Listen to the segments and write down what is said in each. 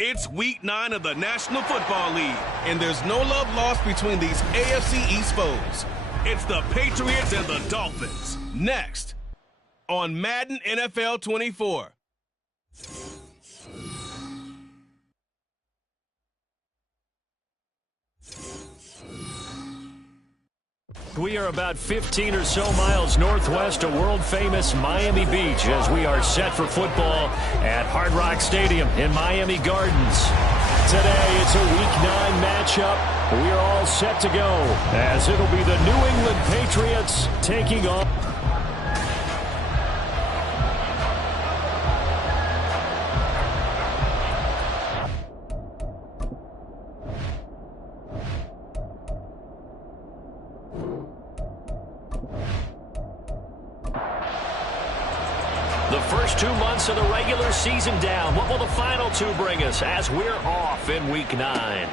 It's week 9 of the National Football League, and there's no love lost between these AFC East foes. It's the Patriots and the Dolphins. Next on Madden NFL 24. We are about 15 or so miles northwest of world-famous Miami Beach as we are set for football at Hard Rock Stadium in Miami Gardens. Today, it's a Week 9 matchup. We are all set to go as it'll be the New England Patriots taking on the first 2 months of the regular season down. What will the final 2 bring us as we're off in Week 9?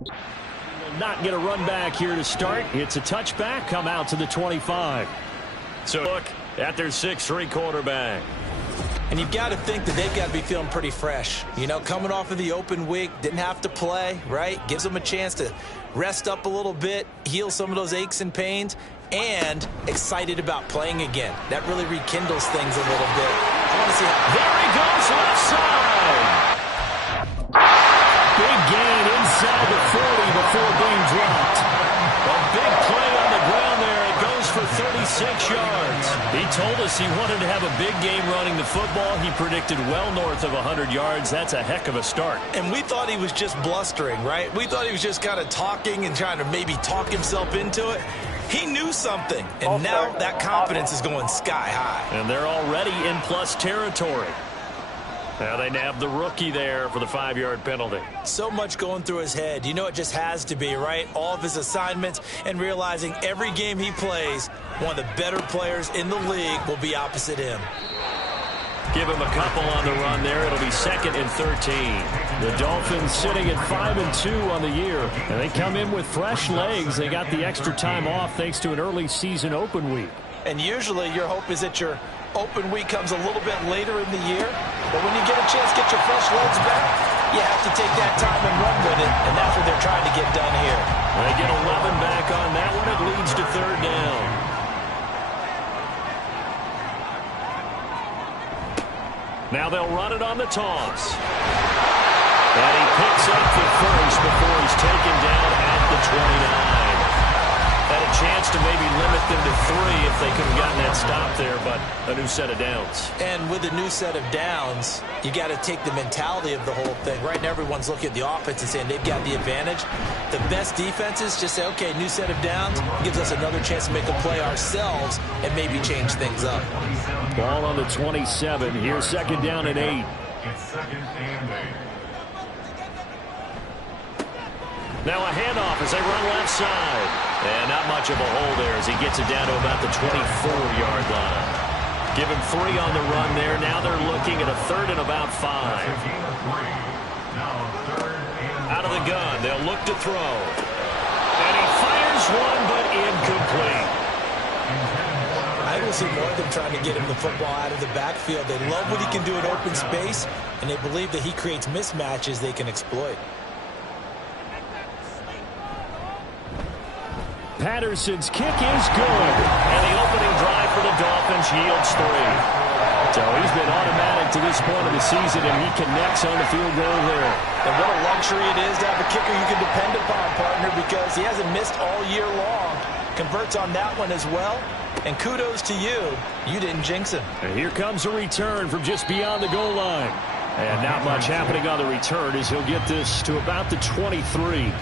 Will not get a run back here to start. It's a touchback, come out to the 25. So look at their 6'3" quarterback. And you've got to think that they've got to be feeling pretty fresh. You know, coming off of the open week, didn't have to play, right? Gives them a chance to rest up a little bit, heal some of those aches and pains, and excited about playing again. That really rekindles things a little bit. I want to see how... There he goes, left side. Big gain inside the 40 before being dropped. A big play on the ground there. It goes for 36 yards. He told us he wanted to have a big game running the football. He predicted well north of 100 yards. That's a heck of a start. And we thought he was just blustering, right? We thought he was just kind of talking and trying to maybe talk himself into it. He knew something, and now that confidence is going sky high. And they're already in plus territory. Now they nab the rookie there for the 5-yard penalty. So much going through his head. You know it just has to be, right? All of his assignments and realizing every game he plays, one of the better players in the league will be opposite him. Give him a couple on the run there. It'll be 2nd and 13. The Dolphins sitting at 5-2 on the year. And they come in with fresh legs. They got the extra time off thanks to an early season open week. And usually your hope is that your open week comes a little bit later in the year. But when you get a chance to get your fresh legs back, you have to take that time and run with it. And that's what they're trying to get done here. They get 11 back on that one. It leads to 3rd down. Now they'll run it on the toss. And he picks up the first before he's taken down at the 29. Had a chance to maybe limit them to 3 if they could have gotten that stop there, but a new set of downs. And with a new set of downs, you got to take the mentality of the whole thing. Right now, everyone's looking at the offense and saying they've got the advantage. The best defenses just say, okay, new set of downs gives us another chance to make a play ourselves and maybe change things up. Ball on the 27. Here's 2nd down and 8. It's 2nd and 8. Now a handoff as they run left side. And not much of a hole there as he gets it down to about the 24-yard line. Give him 3 on the run there. Now they're looking at a 3rd and about 5. Out of the gun, they'll look to throw. And he fires one, but incomplete. I will see more of them trying to get him the football out of the backfield. They love what he can do in open space, and they believe that he creates mismatches they can exploit. Patterson's kick is good. And the opening drive for the Dolphins yields 3. So he's been automatic to this point of the season, and he connects on the field goal there. And what a luxury it is to have a kicker you can depend upon, partner, because he hasn't missed all year long. Converts on that one as well. And kudos to you. You didn't jinx him. And here comes a return from just beyond the goal line. And not much happening on the return as he'll get this to about the 23.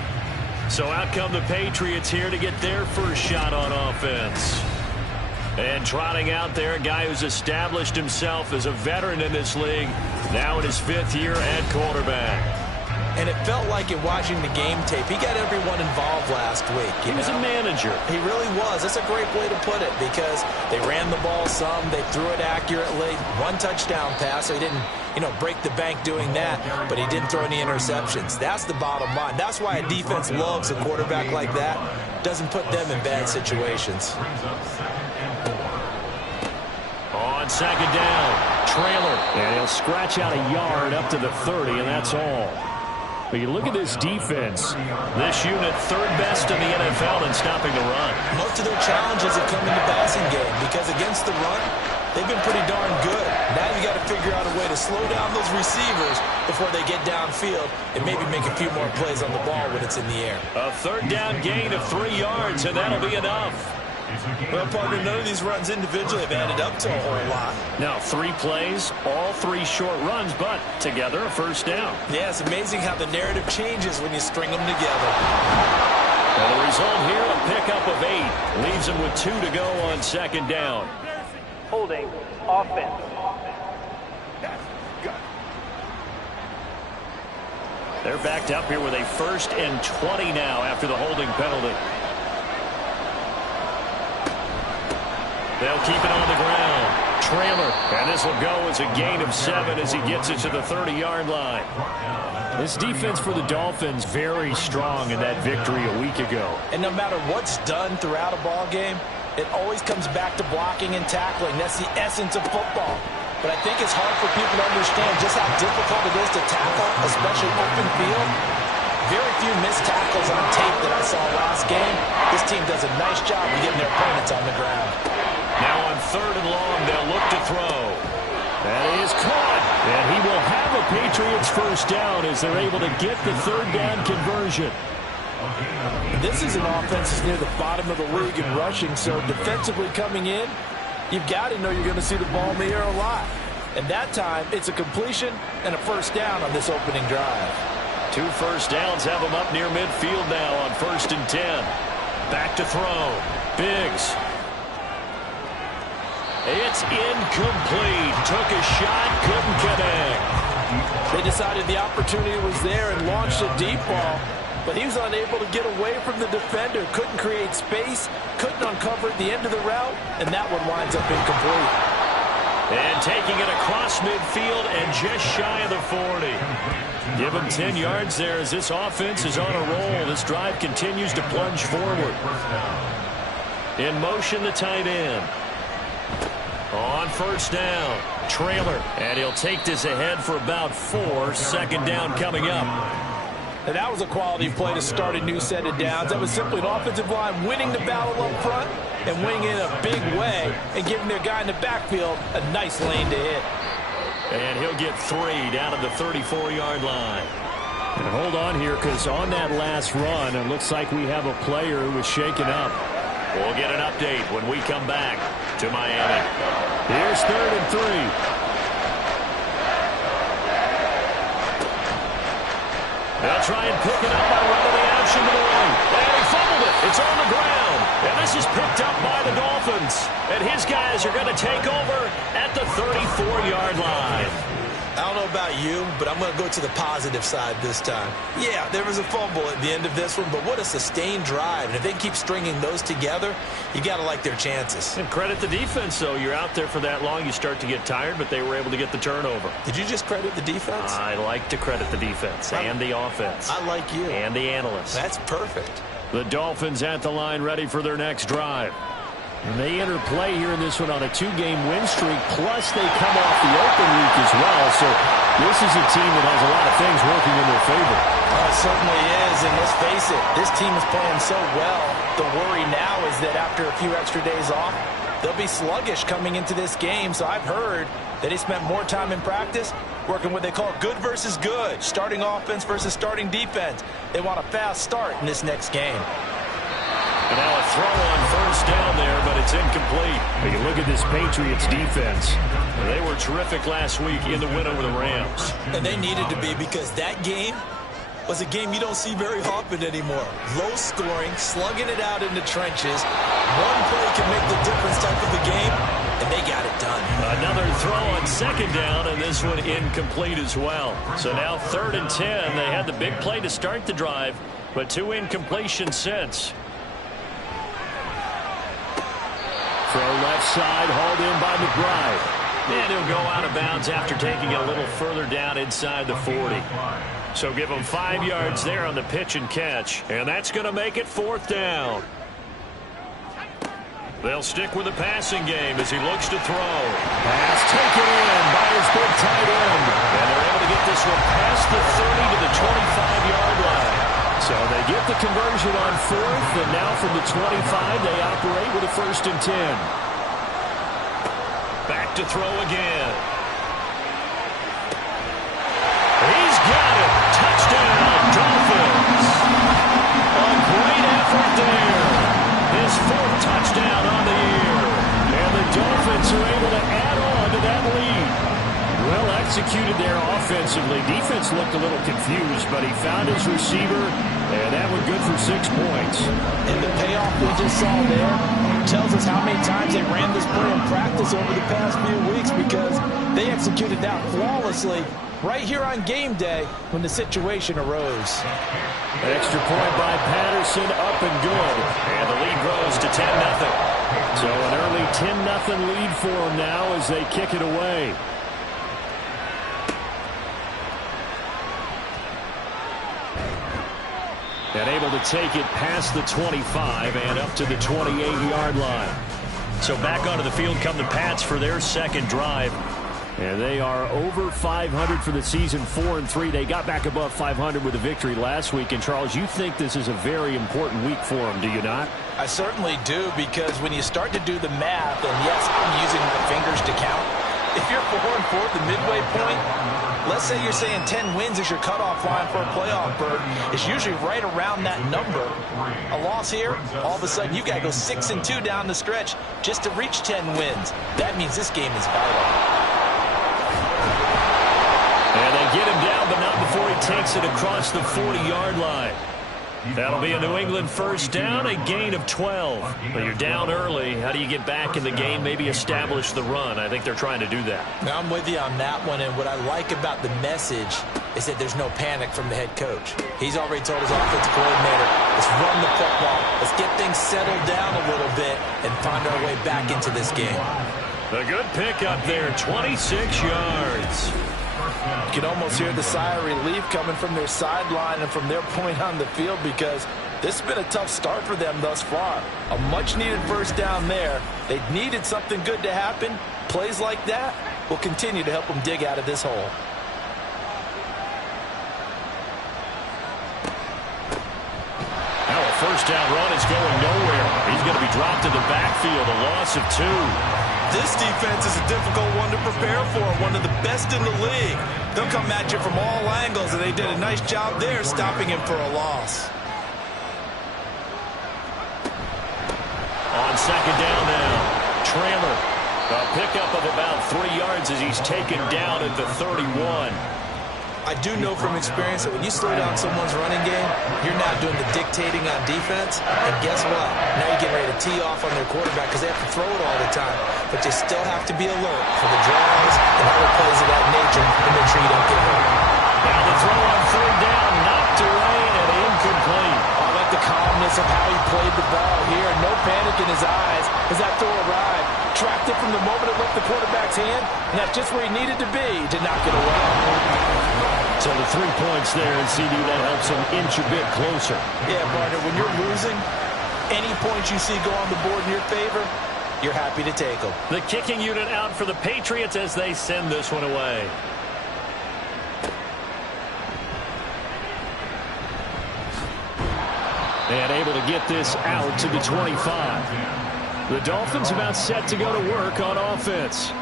So out come the Patriots here to get their first shot on offense. And trotting out there, a guy who's established himself as a veteran in this league, now in his 5th year at quarterback. And it felt like in watching the game tape, he got everyone involved last week. He was a manager. He really was. That's a great way to put it because they ran the ball some, they threw it accurately, one touchdown pass, so he didn't, break the bank doing that, but he didn't throw any interceptions. That's the bottom line. That's why a defense loves a quarterback like that. Doesn't put them in bad situations. On second down, trailer, and he'll scratch out a yard up to the 30, and that's all. But you look at this defense. This unit, third best in the NFL in stopping the run. Most of their challenges have come in the passing game because against the run, they've been pretty darn good. Now you got to figure out a way to slow down those receivers before they get downfield and maybe make a few more plays on the ball when it's in the air. A third down gain of 3 yards, and that'll be enough. Well, partner, none of these runs individually have added up to a whole lot. Now, 3 plays, all 3 short runs, but together a first down. Yeah, it's amazing how the narrative changes when you string them together. And the result here, a pickup of 8. Leaves them with 2 to go on second down. Holding offense. They're backed up here with a 1st and 20 now after the holding penalty. They'll keep it on the ground. Trailer. And this will go as a gain of 7 as he gets it to the 30-yard line. This defense for the Dolphins very strong in that victory a week ago. And no matter what's done throughout a ball game, it always comes back to blocking and tackling. That's the essence of football. But I think it's hard for people to understand just how difficult it is to tackle, especially open field. Very few missed tackles on tape that I saw last game. This team does a nice job of getting their opponents on the ground. Now on 3rd and long, they'll look to throw. That is caught. And he will have a Patriots first down as they're able to get the 3rd down conversion. This is an offense that's near the bottom of the league in rushing, so defensively coming in, you've got to know you're going to see the ball in the air a lot. And that time, it's a completion and a first down on this opening drive. 2 first downs have them up near midfield now on 1st and 10. Back to throw. Biggs. It's incomplete. Took a shot, couldn't connect. They decided the opportunity was there and launched a deep ball, but he was unable to get away from the defender. Couldn't create space, couldn't uncover at the end of the route, and that one winds up incomplete. And taking it across midfield and just shy of the 40. Give him 10 yards there as this offense is on a roll. This drive continues to plunge forward. In motion, the tight end. On 1st down, trailer. And he'll take this ahead for about 4. 2nd down coming up. And that was a quality play to start a new set of downs. That was simply an offensive line winning the battle up front and winning it in a big way and giving their guy in the backfield a nice lane to hit. And he'll get 3 down at the 34-yard line. And hold on here, because on that last run, it looks like we have a player who was shaken up. We'll get an update when we come back to Miami. Here's 3rd and 3. They'll try and pick it up by running the option to the right. And he fumbled it. It's on the ground. And this is picked up by the Dolphins. And his guys are going to take over at the 34-yard line. I don't know about you, but I'm going to go to the positive side this time. Yeah, there was a fumble at the end of this one, but what a sustained drive. And if they keep stringing those together, you got to like their chances. And credit the defense, though. You're out there for that long, you start to get tired, but they were able to get the turnover. Did you just credit the defense? I like to credit the defense and the offense. I like you. And the analysts. That's perfect. The Dolphins at the line ready for their next drive. And they enter play here in this one on a 2-game win streak, plus they come off the open week as well. So this is a team that has a lot of things working in their favor. It certainly is, and let's face it, this team is playing so well. The worry now is that after a few extra days off, they'll be sluggish coming into this game. So I've heard that they spent more time in practice working what they call good versus good, starting offense versus starting defense. They want a fast start in this next game. And now a throw on 1st down there, but it's incomplete. But you look at this Patriots defense. They were terrific last week in the win over the Rams. And they needed to be, because that game was a game you don't see very often anymore. Low scoring, slugging it out in the trenches. One play can make the difference type of a game, and they got it done. Another throw on second down, and this one incomplete as well. So now 3rd and 10. They had the big play to start the drive, but 2 incompletions since. Throw left side, hauled in by McBride. And he'll go out of bounds after taking it a little further down inside the 40. So give him 5 yards there on the pitch and catch. And that's going to make it 4th down. They'll stick with the passing game as he looks to throw. Pass taken in by his big tight end. And they're able to get this one past the 30 to the 25-yard line. So they get the conversion on 4th, and now from the 25, they operate with a 1st and 10. Back to throw again. He's got it. Touchdown, Dolphins. A great effort there. His 4th touchdown on the year. And the Dolphins are able to add on to that lead. Well executed there offensively. Defense looked a little confused, but he found his receiver, and that one good for 6 points. And the payoff we just saw there tells us how many times they ran this play in practice over the past few weeks, because they executed that flawlessly right here on game day when the situation arose. An extra point by Patterson, up and good. And the lead grows to 10-0. So an early 10-0 lead for them now as they kick it away. And able to take it past the 25 and up to the 28-yard line. So back onto the field come the Pats for their second drive. And they are over 500 for the season, 4-3. They got back above 500 with a victory last week. And, Charles, you think this is a very important week for them, do you not? I certainly do, because when you start to do the math, and yes, I'm using my fingers to count. If you're 4-4 at the midway point, let's say you're saying 10 wins is your cutoff line for a playoff berth. It's usually right around that number. A loss here, all of a sudden you got to go 6-2 down the stretch just to reach 10 wins. That means this game is vital. And they get him down, but not before he takes it across the 40-yard line. That'll be a New England first down, a gain of 12. But you're down early. How do you get back in the game, maybe establish the run? I think they're trying to do that. Now, I'm with you on that one, and what I like about the message is that there's no panic from the head coach. He's already told his offensive coordinator, let's run the football, let's get things settled down a little bit and find our way back into this game. A good pickup there, 26 yards. You can almost hear the sigh of relief coming from their sideline and from their point on the field, because this has been a tough start for them thus far. A much-needed first down there. They needed something good to happen. Plays like that will continue to help them dig out of this hole. Now a first down run is going nowhere. He's going to be dropped in the backfield, a loss of 2. This defense is a difficult one to prepare for, one of the best in the league. They'll come at you from all angles, and they did a nice job there stopping him for a loss. On second down now, Trammell. A pickup of about 3 yards as he's taken down at the 31. I do know from experience that when you slow down someone's running game, you're now doing the dictating on defense. And guess what? Now you're getting ready to tee off on their quarterback because they have to throw it all the time. But you still have to be alert for the draws and other plays of that nature and make sure you don't get hurt. Now the throw on third down, knocked away and incomplete. I like the calmness of how he played the ball here. No panic in his eyes as that throw arrived. Tracked it from the moment it left the quarterback's hand, and that's just where he needed to be to knock it away. So the 3 points there, and CD, that helps him inch a bit closer. Yeah, partner, when you're losing, any points you see go on the board in your favor, you're happy to take them. The kicking unit out for the Patriots as they send this one away. And able to get this out to the 25. The Dolphins about set to go to work on offense.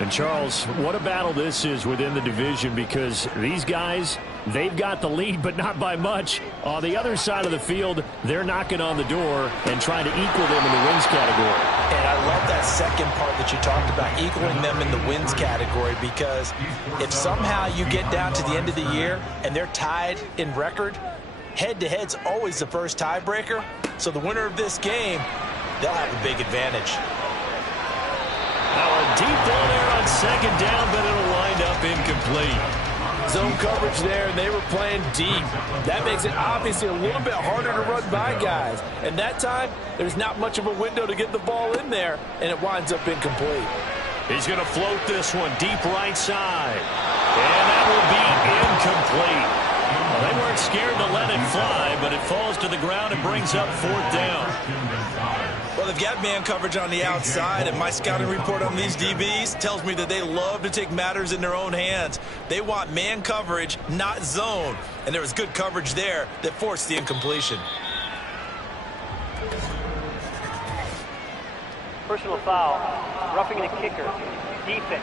And, Charles, what a battle this is within the division, because these guys, They've got the lead, but not by much. On the other side of the field, they're knocking on the door and trying to equal them in the wins category. And I love that second part that you talked about, equaling them in the wins category, because if somehow you get down to the end of the year and they're tied in record, head-to-head's always the first tiebreaker. So the winner of this game, they'll have a big advantage. Now a deep ball there on second down, but it'll wind up incomplete. Zone coverage there, and they were playing deep. That makes it obviously a little bit harder to run by guys. And that time, there's not much of a window to get the ball in there, and it winds up incomplete. He's going to float this one deep right side. And that will be incomplete. Well, they weren't scared to let it fly, but it falls to the ground and brings up fourth down. Well, they've got man coverage on the outside, and my scouting report on these DBs tells me that they love to take matters in their own hands. They want man coverage, not zone. And there was good coverage there that forced the incompletion. Personal foul. Roughing the kicker. Defense.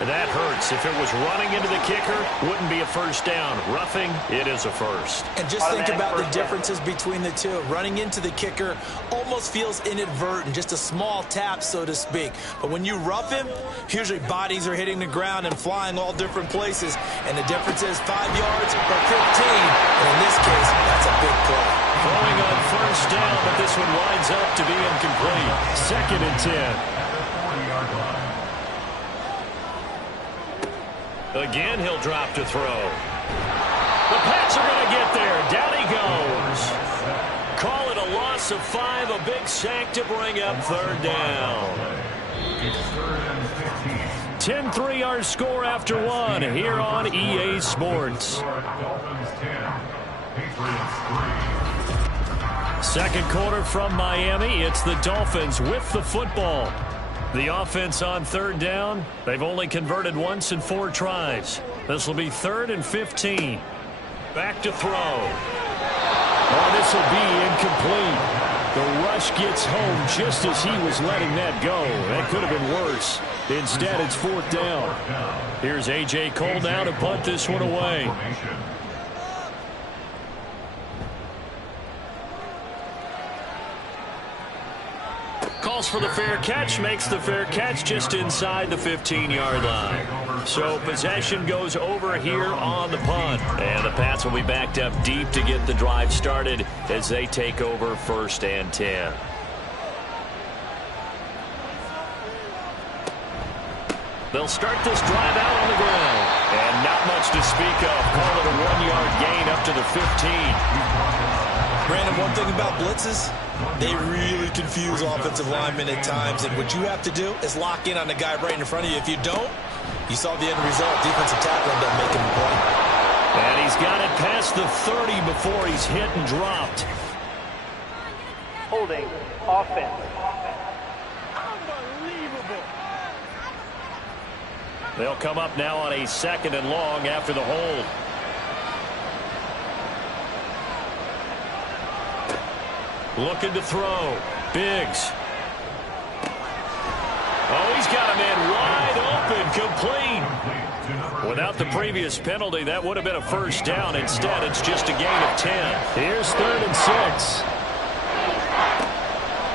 That hurts. If it was running into the kicker, wouldn't be a first down. Roughing, it is a first. And just think about the differences between the two. Running into the kicker almost feels inadvertent, just a small tap, so to speak. But when you rough him, usually bodies are hitting the ground and flying all different places. And the difference is 5 yards or 15. And in this case, that's a big play. Throwing on first down, but this one winds up to be incomplete. Second and 10. Again, he'll drop to throw. The Pats are going to get there. Down he goes. Call it a loss of 5, a big sack to bring up third down. 10-3 our score after one here on EA Sports. Second quarter from Miami. It's the Dolphins with the football. The offense on third down, they've only converted once in 4 tries. This will be 3rd and 15. Back to throw. Oh, this will be incomplete. The rush gets home just as he was letting that go. That could have been worse. Instead, it's 4th down. Here's A.J. Cole now to punt this one away. Calls for the fair catch, makes the fair catch just inside the 15-yard line. So possession goes over here on the punt. And the Pats will be backed up deep to get the drive started as they take over 1st and 10. They'll start this drive out on the ground. And not much to speak of. Call it a 1-yard gain up to the 15. Brandon, one thing about blitzes, they really confuse offensive linemen at times, and what you have to do is lock in on the guy right in front of you. If you don't, you saw the end result. Defensive tackle ended up making the play. And he's got it past the 30 before he's hit and dropped. Holding. Offense. They'll come up now on a 2nd and long after the hold. Looking to throw. Biggs. Oh, he's got a man wide open, complete. Without the previous penalty, that would have been a first down. Instead, it's just a gain of 10. Here's 3rd and 6.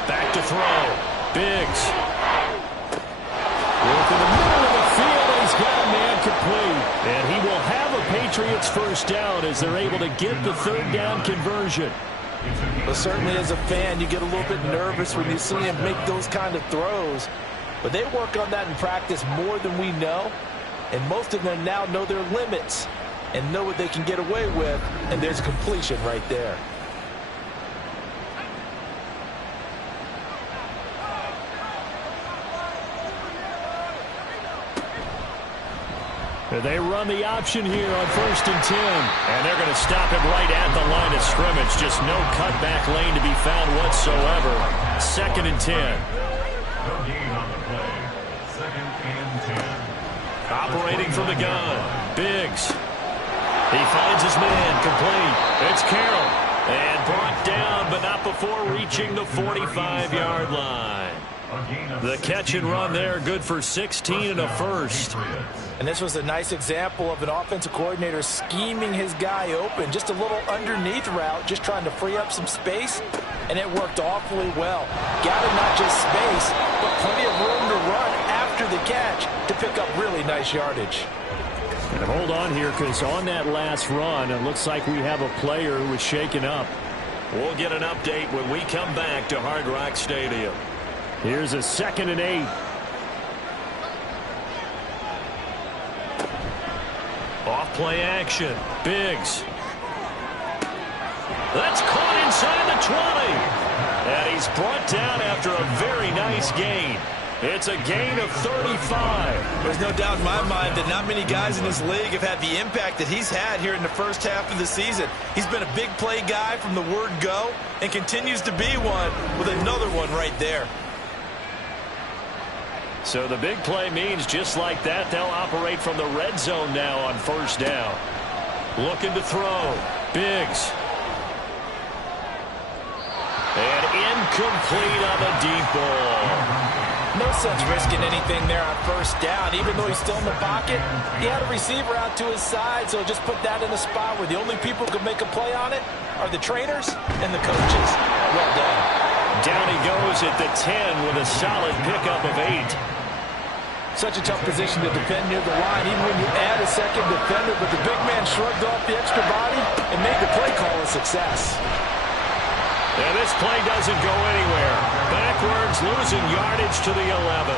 Back to throw. Biggs. Work in the middle of the field, and he's got a man complete. And he will have a Patriots first down as they're able to get the 3rd down conversion. But certainly as a fan, you get a little bit nervous when you see him make those kind of throws. But they work on that in practice more than we know. And most of them now know their limits and know what they can get away with. And there's completion right there. They run the option here on 1st and 10. And they're going to stop him right at the line of scrimmage. Just no cutback lane to be found whatsoever. 2nd and 10. Operating from the gun. Biggs. He finds his man. Complete. It's Carroll. And brought down, but not before reaching the 45-yard line. The catch and run there, good for 16 and a first. And this was a nice example of an offensive coordinator scheming his guy open. Just a little underneath route, just trying to free up some space, and it worked awfully well. Gathered not just space, but plenty of room to run after the catch to pick up really nice yardage. And hold on here, because on that last run, it looks like we have a player who was shaken up. We'll get an update when we come back to Hard Rock Stadium. Here's a 2nd and 8. Off play action. Biggs. That's caught inside the 20. And he's brought down after a very nice gain. It's a gain of 35. There's no doubt in my mind that not many guys in this league have had the impact that he's had here in the first half of the season. He's been a big play guy from the word go and continues to be one with another one right there. So the big play means just like that, they'll operate from the red zone now on 1st down. Looking to throw. Biggs. And incomplete on the deep ball. No sense risking anything there on 1st down. Even though he's still in the pocket, he had a receiver out to his side, so just put that in a spot where the only people who can make a play on it are the trainers and the coaches. Well done. Down he goes at the 10 with a solid pickup of 8. Such a tough position to defend near the line, even when you add a second defender, but the big man shrugged off the extra body and made the play call a success. And this play doesn't go anywhere. Backwards, losing yardage to the 11.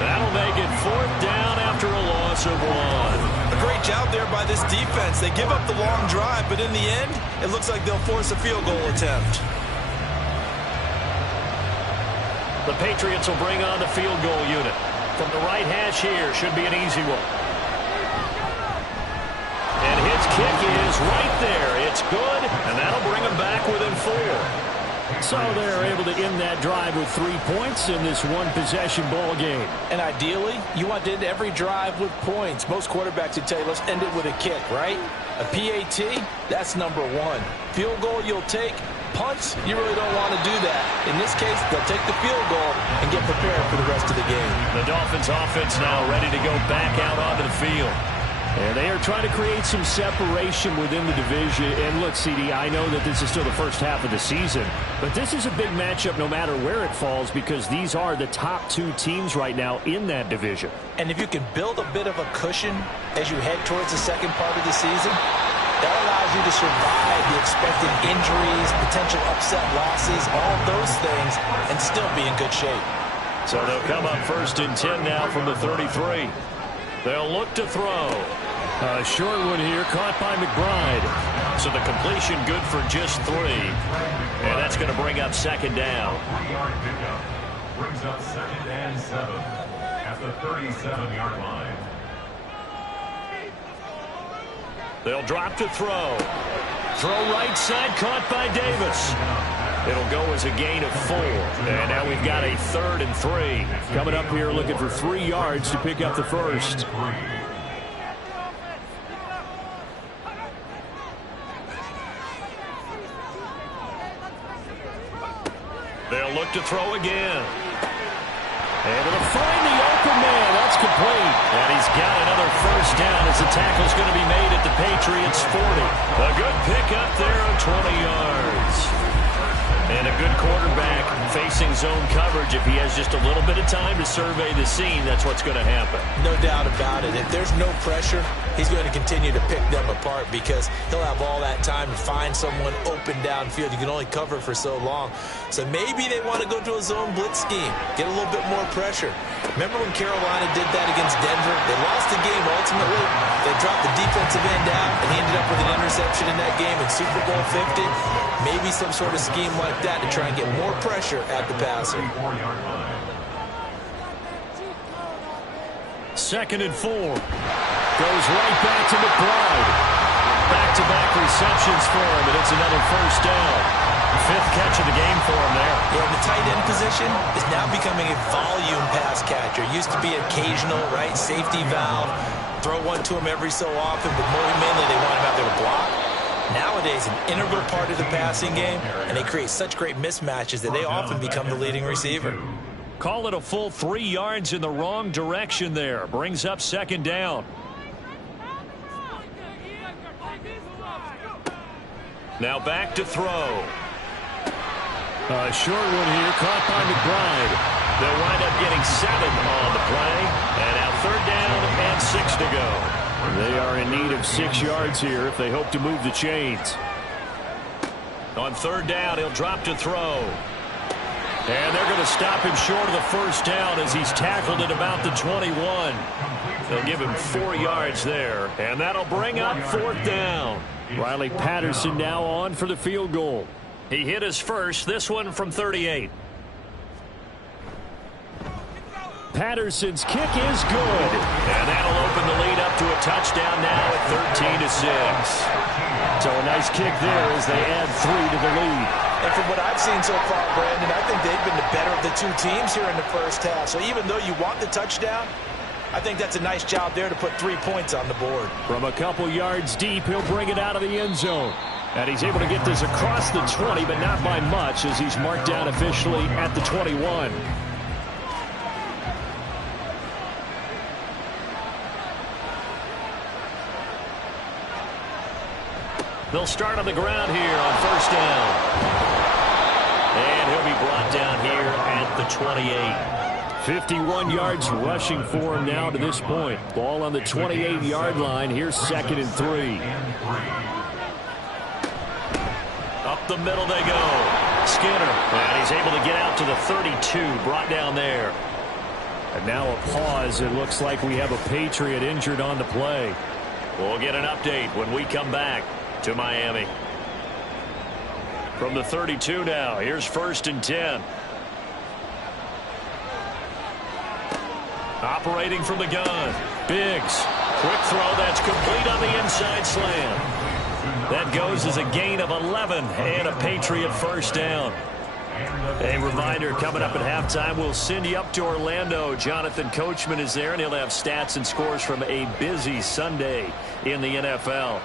That'll make it 4th down after a loss of 1. A great job there by this defense. They give up the long drive, but in the end, it looks like they'll force a field goal attempt. The Patriots will bring on the field goal unit. From the right hash here, should be an easy one. And his kick is right there. It's good, and that'll bring them back within 4. So they're able to end that drive with 3 points in this one-possession ball game. And ideally, you want to end every drive with points. Most quarterbacks would tell you, let's end it with a kick, right? A PAT, that's number 1. Field goal you'll take. Punts, you really don't want to do that. In this case, they'll take the field goal and get prepared for the rest of the game. The Dolphins offense now ready to go back out onto the field. And they are trying to create some separation within the division. And look, CD, I know that this is still the first half of the season, but this is a big matchup no matter where it falls because these are the top 2 teams right now in that division. And if you can build a bit of a cushion as you head towards the second part of the season, that allows you to survive the expected injuries, potential upset losses, all of those things, and still be in good shape. So they'll come up 1st and 10 now from the 33. They'll look to throw. A short one here, caught by McBride. So the completion good for just 3. And that's going to bring up 2nd down. 3-yard pickup brings up 2nd and 7 at the 37-yard line. They'll drop to throw. Throw right side, caught by Davis. It'll go as a gain of 4. And now we've got a 3rd and 3. Coming up here looking for 3 yards to pick up the first. They'll look to throw again. Able to find the open man. That's complete. And he's got another 1st down as the tackle's going to be made at the Patriots' 40. A good pickup there of 20 yards. And a good quarterback facing zone coverage. If he has just a little bit of time to survey the scene, that's what's going to happen. No doubt about it. If there's no pressure, he's going to continue to pick them apart because he'll have all that time to find someone open downfield. You can only cover for so long. So maybe they want to go to a zone blitz scheme, get a little bit more pressure. Remember when Carolina did that against Denver? They lost the game ultimately. They dropped the defensive end out, and he ended up with an interception in that game in Super Bowl 50. Maybe some sort of scheme like that to try and get more pressure at the passer. 2nd and 4. Goes right back to McBride. Back-to-back receptions for him, and it's another 1st down. 5th catch of the game for him there. Yeah, the tight end position is now becoming a volume pass catcher. Used to be occasional, right, safety valve. Throw one to him every so often, but more mainly they want him out there to block. Nowadays, an integral part of the passing game, and they create such great mismatches that they often become the leading receiver. Call it a full 3 yards in the wrong direction there. Brings up second down. Now back to throw. A short one here, caught by McBride. They'll wind up getting 7 on the play. And now 3rd down and 6 to go. They are in need of 6 yards here if they hope to move the chains. On 3rd down, he'll drop to throw. And they're going to stop him short of the 1st down as he's tackled at about the 21. They'll give him 4 yards there. And that'll bring up 4th down. Riley Patterson now on for the field goal. He hit his first, this one from 38. Patterson's kick is good. And that'll open the lead up to a touchdown now at 13-6. So a nice kick there as they add 3 to the lead. And from what I've seen so far, Brandon, I think they've been the better of the 2 teams here in the first half. So even though you want the touchdown, I think that's a nice job there to put 3 points on the board. From a couple yards deep, he'll bring it out of the end zone. And he's able to get this across the 20, but not by much as he's marked down officially at the 21. They'll start on the ground here on 1st down. And he'll be brought down here at the 28. 51 yards rushing for him now to this point. Ball on the 28-yard line. Here's 2nd and 3. Up the middle they go. Skinner. And he's able to get out to the 32. Brought down there. And now a pause. It looks like we have a Patriot injured on the play. We'll get an update when we come back to Miami. From the 32 now. Here's 1st and 10. Operating from the gun. Biggs. Quick throw that's complete on the inside slam. That goes as a gain of 11 and a Patriot 1st down. A reminder, coming up at halftime, we'll send you up to Orlando. Jonathan Coachman is there, and he'll have stats and scores from a busy Sunday in the NFL.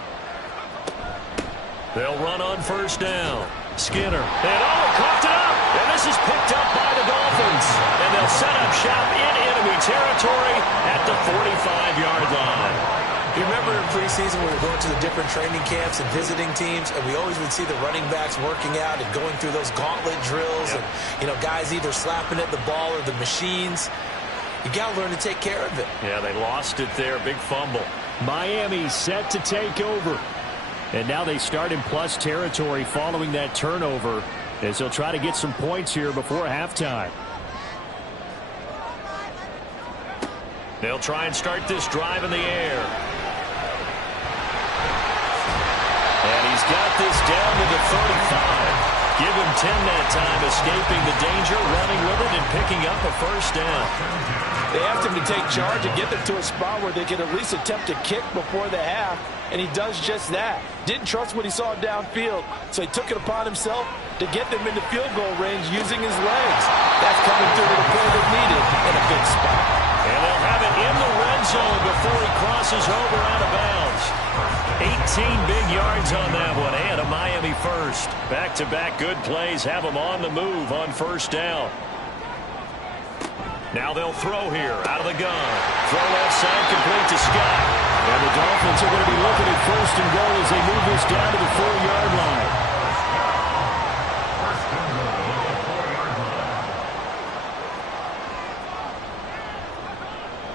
They'll run on 1st down. Skinner. And coughed it up. And this is picked up by the Dolphins. And they'll set up shop in enemy territory at the 45-yard line. You remember in preseason when we were going to the different training camps and visiting teams, and we always would see the running backs working out and going through those gauntlet drills, and, you know, guys either slapping at the ball or the machines. You got to learn to take care of it. Yeah, they lost it there. Big fumble. Miami set to take over. And now they start in plus territory following that turnover as they'll try to get some points here before halftime. They'll try and start this drive in the air. And he's got this down to the 35. Give him 10 that time, escaping the danger, running with it, and picking up a 1st down. They asked him to take charge and get them to a spot where they could at least attempt a kick before the half, and he does just that. Didn't trust what he saw downfield, so he took it upon himself to get them into field goal range using his legs. That's coming through to the point that needed in a big spot. And they'll have it in the red zone before he crosses over out of bounds. 18 big yards on that one, and a Miami 1st. Back-to-back good plays have them on the move on 1st down. Now they'll throw here out of the gun. Throw left side complete to Scott. And the Dolphins are going to be looking at 1st and goal as they move this down to the 4-yard line.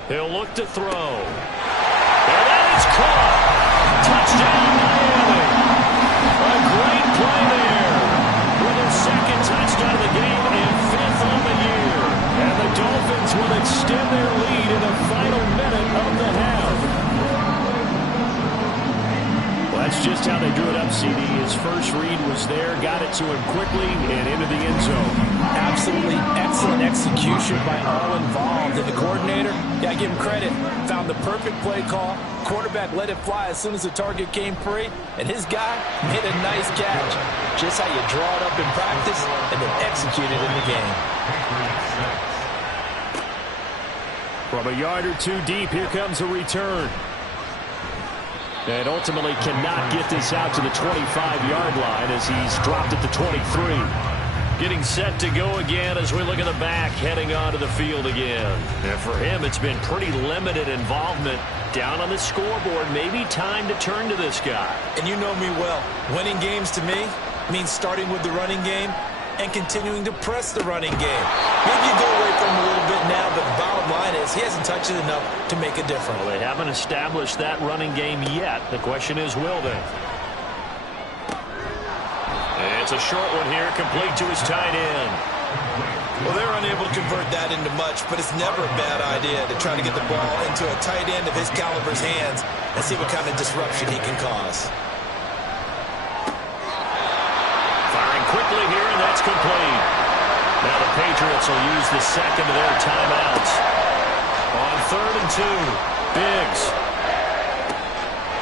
He'll look to throw. And that is caught. Touchdown, Miami. A great play there. With their 2nd touchdown of the game and 5th on the year. And the Dolphins will extend their lead in the final minute of the half. Well, that's just how they drew it up, CD. His first read was there, got it to him quickly, and into the end zone. Absolutely excellent execution by all involved. And the coordinator, yeah, I give him credit, found the perfect play call. Quarterback let it fly as soon as the target came free, and his guy made a nice catch. Just how you draw it up in practice and then execute it in the game. From a yard or two deep, here comes a return. And ultimately cannot get this out to the 25-yard line as he's dropped at the 23. Getting set to go again as we look at the back heading onto the field again. And for him, it's been pretty limited involvement down on the scoreboard. Maybe time to turn to this guy. And you know me well. Winning games to me means starting with the running game and continuing to press the running game. Maybe you go away from him a little bit now, but the bottom line is he hasn't touched it enough to make a difference. Well, they haven't established that running game yet. The question is, will they? It's a short one here, complete to his tight end. Well, they're unable to convert that into much, but it's never a bad idea to try to get the ball into a tight end of his caliber's hands and see what kind of disruption he can cause. Firing quickly here, and that's complete. Now the Patriots will use the second of their timeouts. On 3rd and 2, Biggs.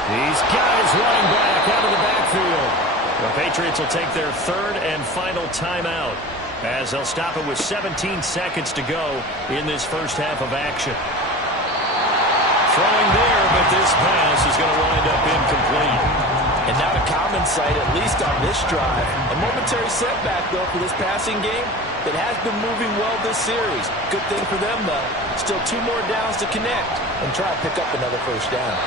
These guys running back out of the backfield. The Patriots will take their 3rd and final timeout as they'll stop it with 17 seconds to go in this first half of action. Throwing there, but this pass is going to wind up incomplete. And not a common sight, at least on this drive. A momentary setback, though, for this passing game that has been moving well this series. Good thing for them, though. Still 2 more downs to connect and try to pick up another first down.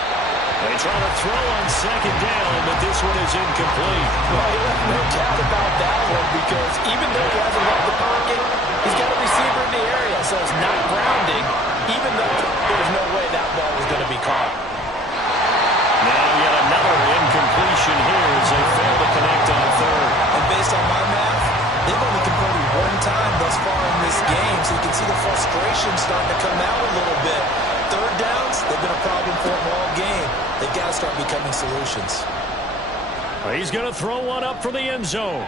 They try to throw on 2nd down, but this one is incomplete. Well, you have no doubt about that one because even though he hasn't left the pocket, he's got a receiver in the area, so it's not grounding, even though there's no way that ball was going to be caught. Now yet another incompletion here as they fail to connect on 3rd. And based on my math, they've only converted 1 time thus far in this game, so you can see the frustration starting to come out a little bit. 3rd downs, they've been a problem for them all game. They've got to start becoming solutions. He's going to throw one up from the end zone.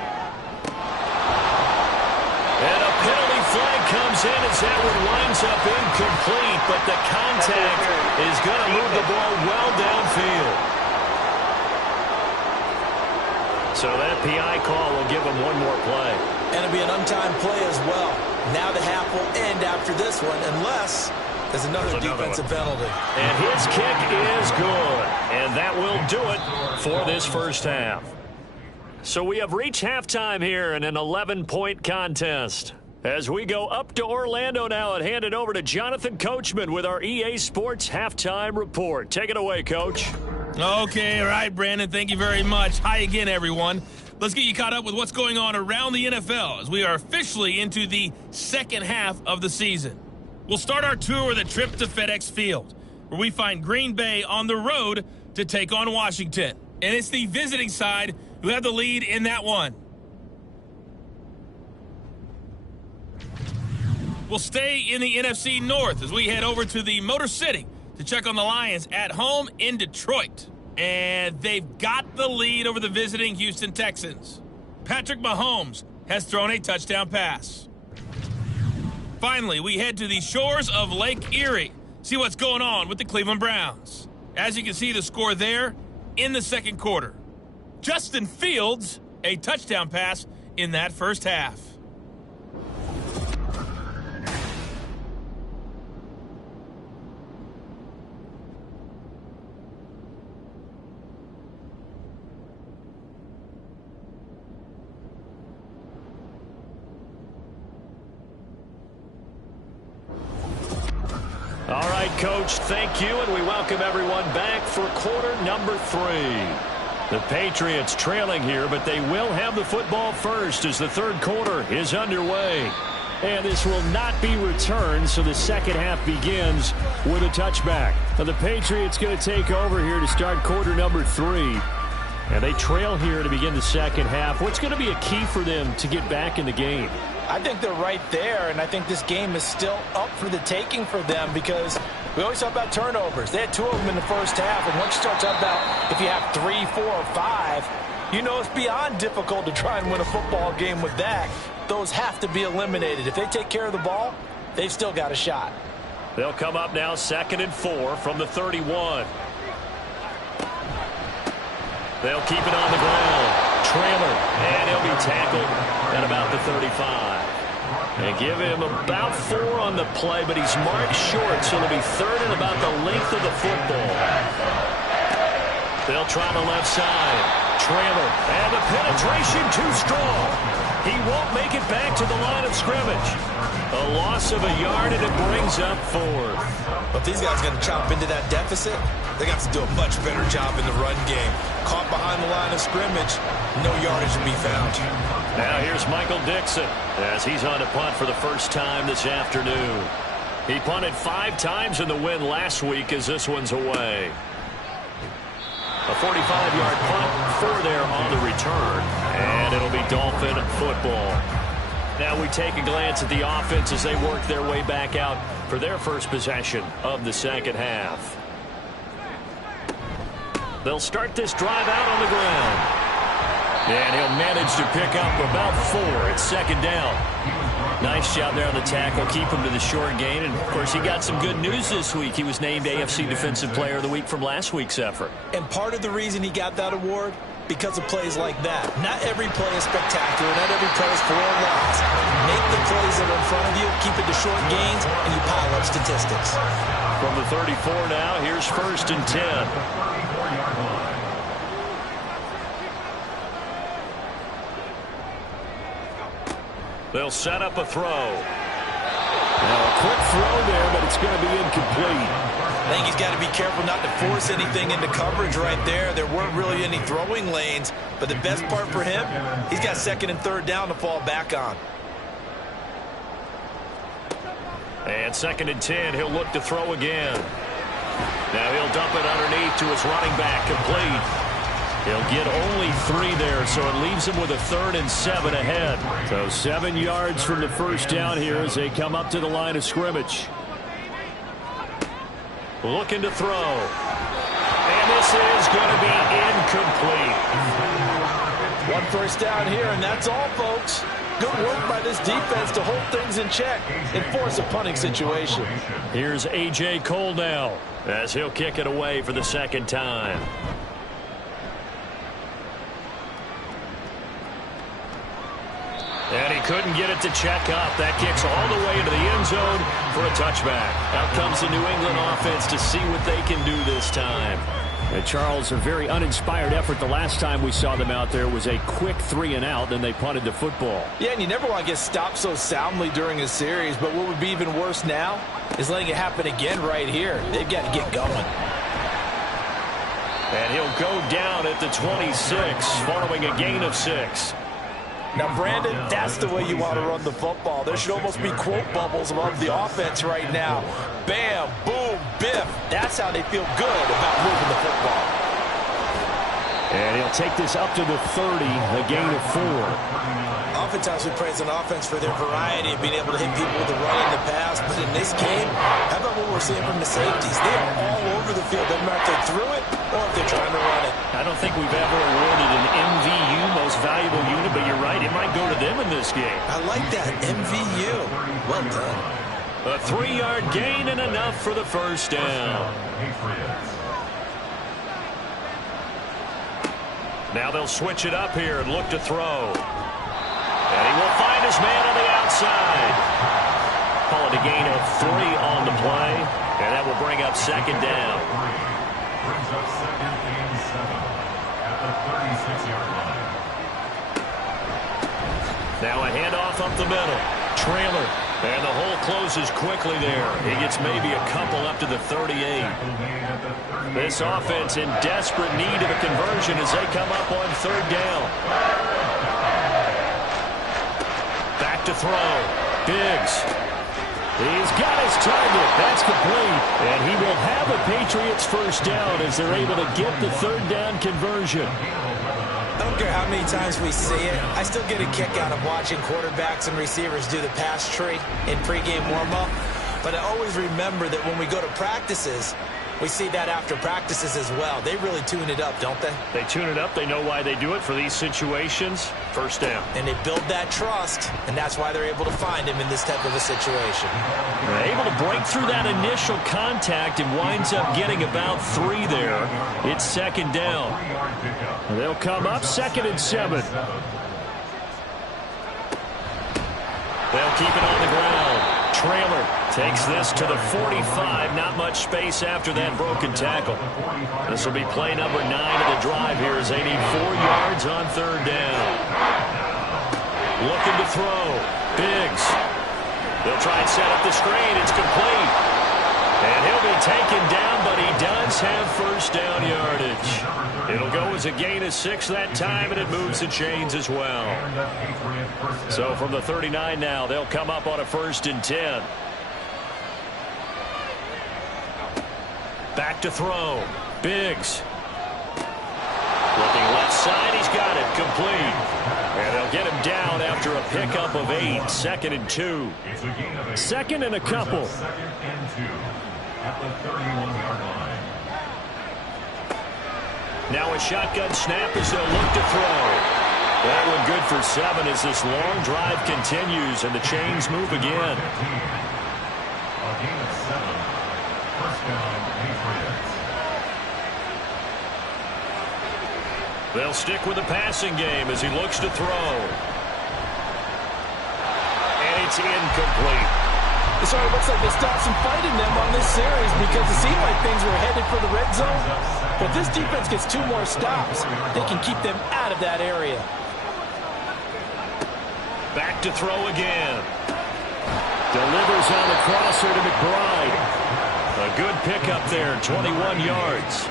And a penalty flag comes in as that one winds up incomplete, but the contact is going to move the ball well downfield. So that PI call will give him one more play. And it'll be an untimed play as well. Now the half will end after this one, unless there's another defensive penalty. And his kick is good. And that will do it for this first half. So we have reached halftime here in an 11-point contest. As we go up to Orlando now and hand it over to Jonathan Coachman with our EA Sports Halftime Report. Take it away, Coach. Okay, all right, Brandon. Thank you very much. Hi again, everyone. Let's get you caught up with what's going on around the NFL as we are officially into the second half of the season. We'll start our tour with a trip to FedEx Field, where we find Green Bay on the road to take on Washington. And it's the visiting side who have the lead in that one. We'll stay in the NFC North as we head over to the Motor City to check on the Lions at home in Detroit. And they've got the lead over the visiting Houston Texans. Patrick Mahomes has thrown a touchdown pass. Finally, we head to the shores of Lake Erie. See what's going on with the Cleveland Browns. As you can see the score there in the second quarter. Justin Fields, a touchdown pass in that first half. All right, Coach, thank you, and we welcome everyone back for quarter number 3. The Patriots trailing here, but they will have the football first as the third quarter is underway. And this will not be returned, so the second half begins with a touchback. Now the Patriots going to take over here to start quarter number 3. And they trail here to begin the second half. What's going to be a key for them to get back in the game? I think they're right there, and I think this game is still up for the taking for them because we always talk about turnovers. They had 2 of them in the first half, and once you start talking about if you have 3, 4, or 5, you know it's beyond difficult to try and win a football game with that. Those have to be eliminated. If they take care of the ball, they've still got a shot. They'll come up now 2nd and 4 from the 31. They'll keep it on the ground. Trailer, and he'll be tackled at about the 35. They give him about 4 on the play, but he's marked short, so it'll be 3rd and about the length of the football. They'll try the left side. Trailer, and the penetration too strong. He won't make it back to the line of scrimmage. A loss of a yard, and it brings up 4th. But if these guys are going to chop into that deficit, they got to do a much better job in the run game. Caught behind the line of scrimmage, no yardage to be found. Now here's Michael Dixon as he's on to punt for the first time this afternoon. He punted 5 times in the win last week as this one's away. A 45-yard punt, 4 there on the return, and it'll be Dolphin football. Now we take a glance at the offense as they work their way back out for their first possession of the second half. They'll start this drive out on the ground. And he'll manage to pick up about 4. It's second down. Nice job there on the tackle. Keep him to the short gain. And, of course, he got some good news this week. He was named AFC Defensive Player of the Week from last week's effort. And part of the reason he got that award, because of plays like that. Not every play is spectacular. Not every play is for a loss. Make the plays that are in front of you, keep it to short gains, and you pile up statistics. From the 34 now, here's 1st and 10. They'll set up a throw. Now a quick throw there, but it's going to be incomplete. I think he's got to be careful not to force anything into coverage right there. There weren't really any throwing lanes, but the best part for him, he's got 2nd and 3rd down to fall back on. And 2nd and 10, he'll look to throw again. Now he'll dump it underneath to his running back, complete. He'll get only 3 there, so it leaves him with a 3rd and 7 ahead. So 7 yards from the first down here as they come up to the line of scrimmage. Looking to throw. And this is going to be incomplete. 1 first down here, and that's all, folks. Good work by this defense to hold things in check and force a punting situation. Here's A.J. Cole now as he'll kick it away for the 2nd time. And he couldn't get it to check up. That kicks all the way into the end zone for a touchback. Out comes the New England offense to see what they can do this time. And Charles, a very uninspired effort. The last time we saw them out there was a quick 3 and out, then they punted the football. Yeah, and you never want to get stopped so soundly during a series, but what would be even worse now is letting it happen again right here. They've got to get going. And he'll go down at the 26 following a gain of 6. Now, Brandon, that's the way you want to run the football. There should almost be quote bubbles above the offense right now. Bam, boom, biff. That's how they feel good about moving the football. And he'll take this up to the 30, a gain of 4. Oftentimes we praise an offense for their variety of being able to hit people with the run and the pass. But in this game, how about what we're seeing from the safeties? They are all over the field. Doesn't matter if they threw it or if they're trying to run it. I don't think we've ever awarded an MVU, most valuable unit, but you're right, it might go to them in this game. I like that, MVU. Well done. A 3-yard gain and enough for the first down. Now they'll switch it up here and look to throw. And he will find his man on the outside. Call it a gain of 3 on the play, and that will bring up 2nd down. Brings up 2nd and 7 at the 36-yard line. Now a handoff up the middle. Trailer. And the hole closes quickly there. He gets maybe a couple up to the 38. This offense in desperate need of a conversion as they come up on 3rd down. Back to throw. Biggs. He's got his target. That's complete. And he will have a Patriots first down as they're able to get the 3rd down conversion. I don't care how many times we see it. I still get a kick out of watching quarterbacks and receivers do the pass tree in pregame warm-up. But I always remember that when we go to practices, we see that after practices as well. They really tune it up, don't they? They tune it up. They know why they do it for these situations. First down. And they build that trust, and that's why they're able to find him in this type of a situation. They're able to break through that initial contact and winds up getting about 3 there. It's 2nd down. They'll come up 2nd and 7. They'll keep it on the ground. Trailer takes this to the 45. Not much space after that broken tackle. This will be play number 9 of the drive here as they need 4 yards on 3rd down. Looking to throw. Biggs. They'll try and set up the screen. It's complete. And he'll be taken down, but he does have first down yardage. It'll go as a gain of 6 that time, and it moves the chains as well. So from the 39 now, they'll come up on a 1st and 10. Back to throw. Biggs. Looking left side. He's got it. Complete. And they'll get him down after a pickup of 8. 2nd and 2. 2nd and a couple. 2nd and 2 at the 31-yard line. Now a shotgun snap as they'll look to throw. That one good for 7 as this long drive continues and the chains move again. A gain of 7. First down, Patriots. They'll stick with the passing game as he looks to throw. And it's incomplete. It sort of looks like they stopped some fight in them on this series because it seemed like things were headed for the red zone. But this defense gets 2 more stops. They can keep them out of that area. Back to throw again. Delivers on the crosser to McBride. A good pickup there, 21 yards.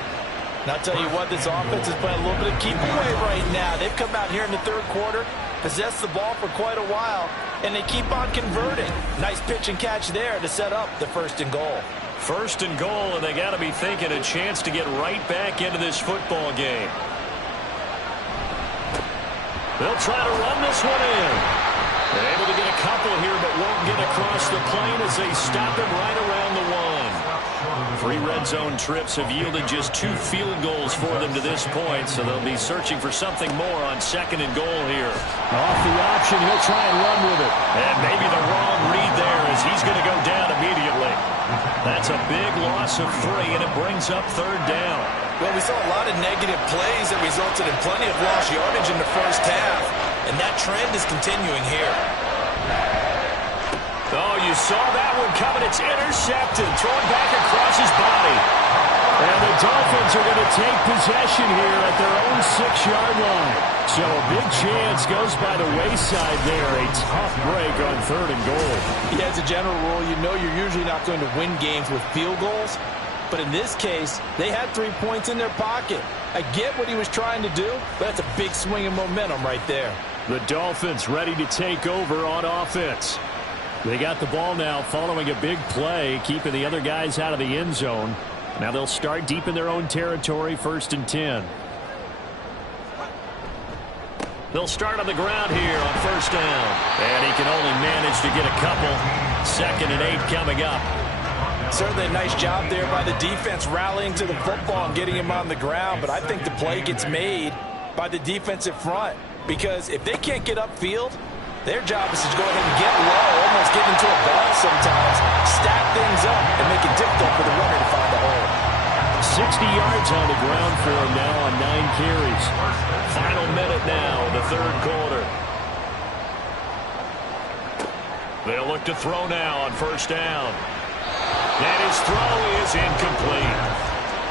And I'll tell you what, this offense is playing a little bit of keep away right now. They've come out here in the 3rd quarter, possessed the ball for quite a while, and they keep on converting. Nice pitch and catch there to set up the 1st and goal. 1st and goal, and they got to be thinking a chance to get right back into this football game. They'll try to run this one in. They're able to get a couple here, but won't get across the plane as they stop him right around the 1. 3 red zone trips have yielded just 2 field goals for them to this point, so they'll be searching for something more on 2nd and goal here. Off the option, he'll try and run with it. And maybe the wrong read there as he's going to go down immediately. That's a big loss of 3, and it brings up 3rd down. Well, we saw a lot of negative plays that resulted in plenty of lost yardage in the first half, and that trend is continuing here. Oh, you saw that one coming. It's intercepted, thrown back across his body. And the Dolphins are going to take possession here at their own 6-yard line. So a big chance goes by the wayside there. A tough break on 3rd and goal. Yeah, as a general rule, you know you're usually not going to win games with field goals. But in this case, they had 3 points in their pocket. I get what he was trying to do, but that's a big swing of momentum right there. The Dolphins ready to take over on offense. They got the ball now following a big play, keeping the other guys out of the end zone. Now they'll start deep in their own territory, 1st and 10. They'll start on the ground here on 1st down. And he can only manage to get a couple. 2nd and 8 coming up. Certainly a nice job there by the defense rallying to the football and getting him on the ground. But I think the play gets made by the defensive front. Because if they can't get upfield, their job is to go ahead and get low, almost get into a ball sometimes, stack things up, and make it difficult for the runner to find the hole. 60 yards on the ground for him now on 9 carries. Final minute now, the 3rd quarter. They'll look to throw now on 1st down. And his throw is incomplete.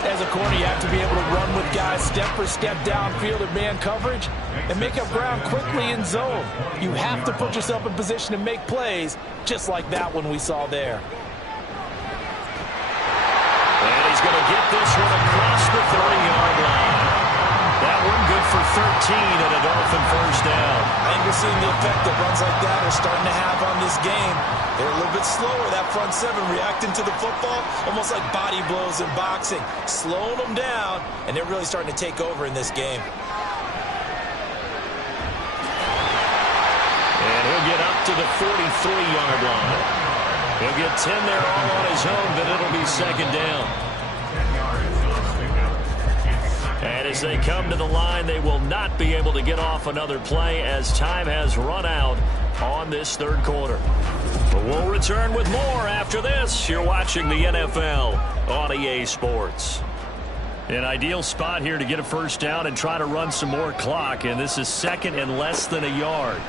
As a corner, you have to be able to run with guys step for step downfield in man coverage and make up ground quickly in zone. You have to put yourself in position to make plays, just like that one we saw there. And he's going to get this one across the 30-yard line. That one good for 13 and a Dolphin 1st down. I think we're seeing the effect that runs like that are starting to have on this game. They're a little bit slower, that front 7, reacting to the football, almost like body blows in boxing, slowing them down, and they're really starting to take over in this game. And he'll get up to the 43-yard line. He'll get 10 there all on his own, but it'll be 2nd down. And as they come to the line, they will not be able to get off another play as time has run out on this 3rd quarter. But we'll return with more after this. You're watching the NFL on EA Sports. An ideal spot here to get a 1st down and try to run some more clock, and this is 2nd and less than a yard.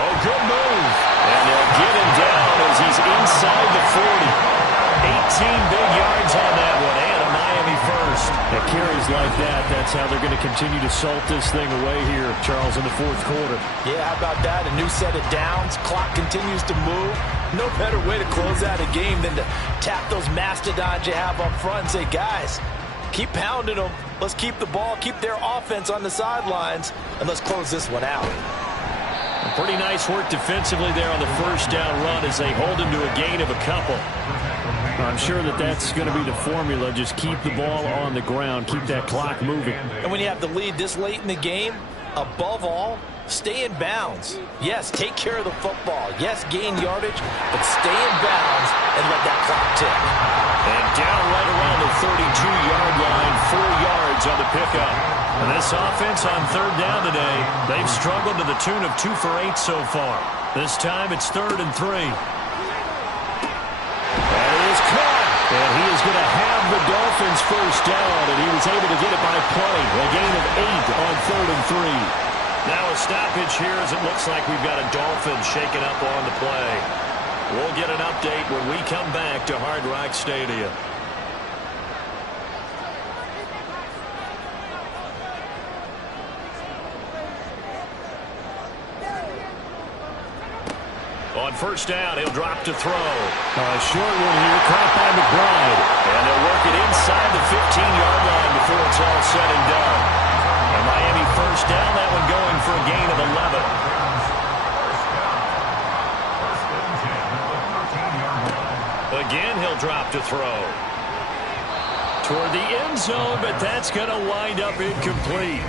Oh, good move. And they'll get him down as he's inside the 40. 18 big yards on that one, and a Miami 1st. At carries like that, that's how they're going to continue to salt this thing away here, Charles, in the fourth quarter. Yeah, how about that? A new set of downs. Clock continues to move. No better way to close out a game than to tap those mastodons you have up front and say, guys, keep pounding them. Let's keep the ball, keep their offense on the sidelines, and let's close this one out. Pretty nice work defensively there on the first down run as they hold him to a gain of a couple. I'm sure that that's going to be the formula. Just keep the ball on the ground. Keep that clock moving. And when you have the lead this late in the game, above all, stay in bounds. Yes, take care of the football. Yes, gain yardage, but stay in bounds and let that clock tick. And down right around the 32-yard line, 4 yards on the pickup. And this offense on third down today, they've struggled to the tune of 2 for 8 so far. This time it's 3rd and 3. That is caught. And he is going to have the Dolphins first down, and he was able to get it by play. A gain of 8 on 3rd and 3. Now a stoppage here as it looks like we've got a Dolphin shaking up on the play. We'll get an update when we come back to Hard Rock Stadium. On first down, he'll drop to throw. A short one here, caught by McBride. And they'll work it inside the 15-yard line before it's all said and done. And Miami first down, that one going for a gain of 11. Again, he'll drop to throw. Toward the end zone, but that's going to wind up incomplete.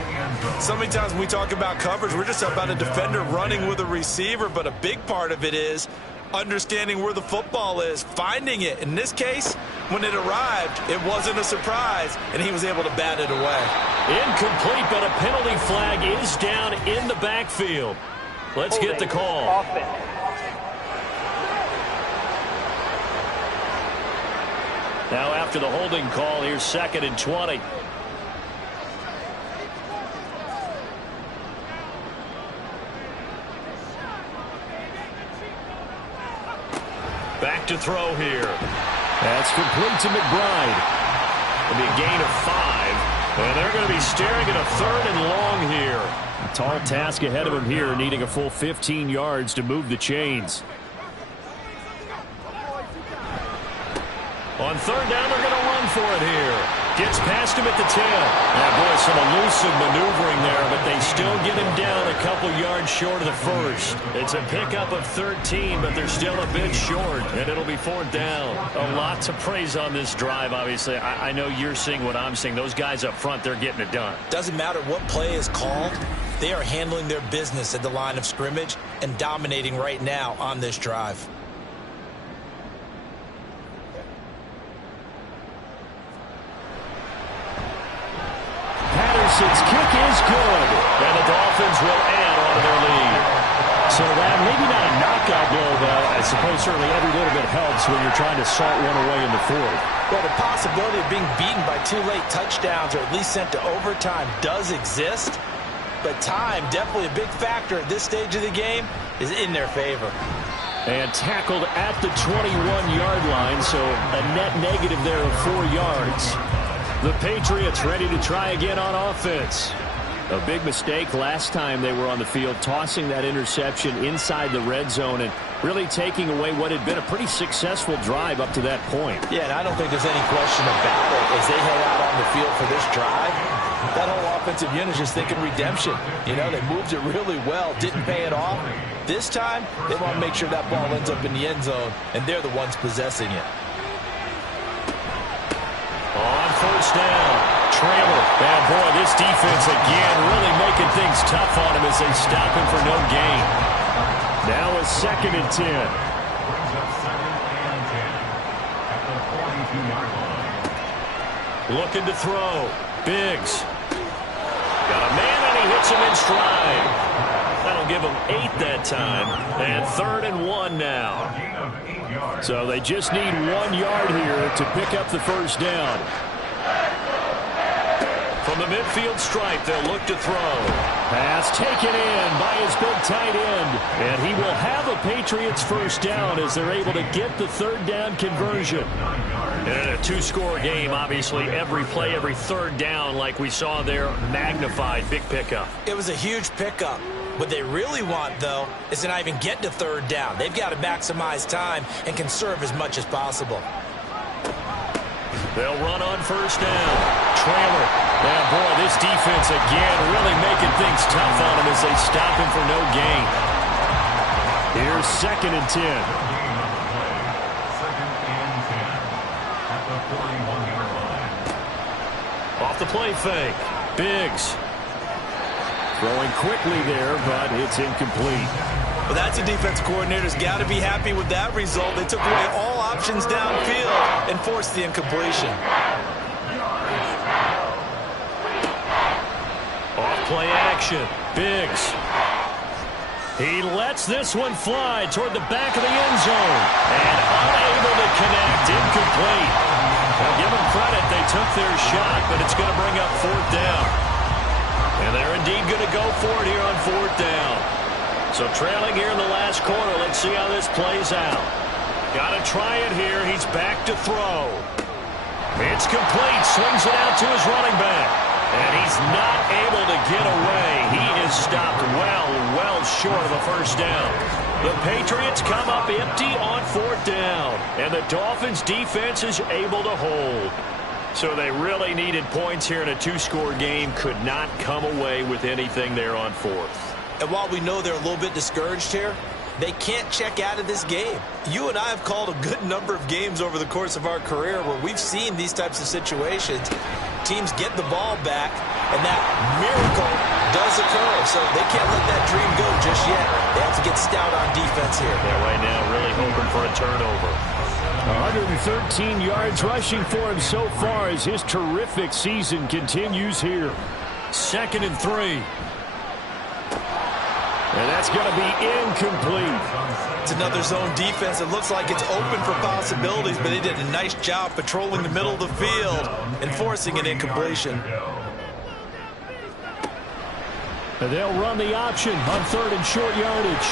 So many times when we talk about coverage, we're just about a defender running with a receiver, but a big part of it is understanding where the football is, finding it. In this case, when it arrived, it wasn't a surprise, and he was able to bat it away. Incomplete, but a penalty flag is down in the backfield. Let's get the call. Now after the holding call, here's 2nd and 20. Back to throw here. That's complete to McBride. It'll be a gain of 5. And they're going to be staring at a 3rd and long here. A tall task ahead of him here, needing a full 15 yards to move the chains. On 3rd down, they're going to run for it here. Gets past him at the 10. Yeah, boy, some elusive maneuvering there, but they still get him down a couple yards short of the first. It's a pickup of 13, but they're still a bit short, and it'll be 4th down. A lot to praise on this drive, obviously. I know you're seeing what I'm seeing. Those guys up front, they're getting it done. Doesn't matter what play is called. They are handling their business at the line of scrimmage and dominating right now on this drive. Patterson's kick is good, and the Dolphins will add on to their lead. So that maybe not a knockout blow, but I suppose certainly every little bit helps when you're trying to salt one away in the 4th. Well, the possibility of being beaten by 2 late touchdowns or at least sent to overtime does exist, but time, definitely a big factor at this stage of the game, is in their favor. And tackled at the 21-yard line, so a net negative there of 4 yards. The Patriots ready to try again on offense. A big mistake last time they were on the field, tossing that interception inside the red zone and really taking away what had been a pretty successful drive up to that point. Yeah, and I don't think there's any question about it. As they head out on the field for this drive, that whole offensive unit is just thinking redemption. You know, they moved it really well, didn't pay it off. This time, they want to make sure that ball ends up in the end zone, and they're the ones possessing it. On first down, Trailer. And boy, this defense again really making things tough on him as they stop him for no gain. Now a 2nd and 10. Looking to throw. Biggs. Got a man and he hits him in stride. That'll give him 8 that time. And 3rd and 1 now. So they just need 1 yard here to pick up the first down. From the midfield stripe, they'll look to throw. Pass taken in by his big tight end. And he will have a Patriots first down as they're able to get the third down conversion. And in a two-score game, obviously, every play, every third down, like we saw there, magnified. Big pickup. It was a huge pickup. What they really want, though, is to not even get to third down. They've got to maximize time and conserve as much as possible. They'll run on first down. Trailer. And boy, this defense again really making things tough on him as they stop him for no gain. Here's 2nd and 10. 2nd and 10 at the 41-yard line. Off the play fake. Biggs. Throwing quickly there, but it's incomplete. Well, that's a defense coordinator's got to be happy with that result. They took away all options downfield and forced the incompletion. Off-play action. Biggs. He lets this one fly toward the back of the end zone. And unable to connect. Incomplete. Now, give them credit. They took their shot, but it's going to bring up 4th down. And they're indeed going to go for it here on 4th down. So trailing here in the last quarter. Let's see how this plays out. Got to try it here. He's back to throw. It's complete. Swings it out to his running back. And he's not able to get away. He is stopped well short of a first down. The Patriots come up empty on 4th down. And the Dolphins defense is able to hold. So they really needed points here in a two-score game. Could not come away with anything there on 4th. And while we know they're a little bit discouraged here, they can't check out of this game. You and I have called a good number of games over the course of our career where we've seen these types of situations. Teams get the ball back, and that miracle does occur. So they can't let that dream go just yet. They have to get stout on defense here. Yeah, right now really hoping for a turnover. 113 yards rushing for him so far as his terrific season continues here. 2nd and 3. And that's going to be incomplete. It's another zone defense. It looks like it's open for possibilities, but they did a nice job patrolling the middle of the field and forcing an incompletion. And they'll run the option on 3rd and short yardage.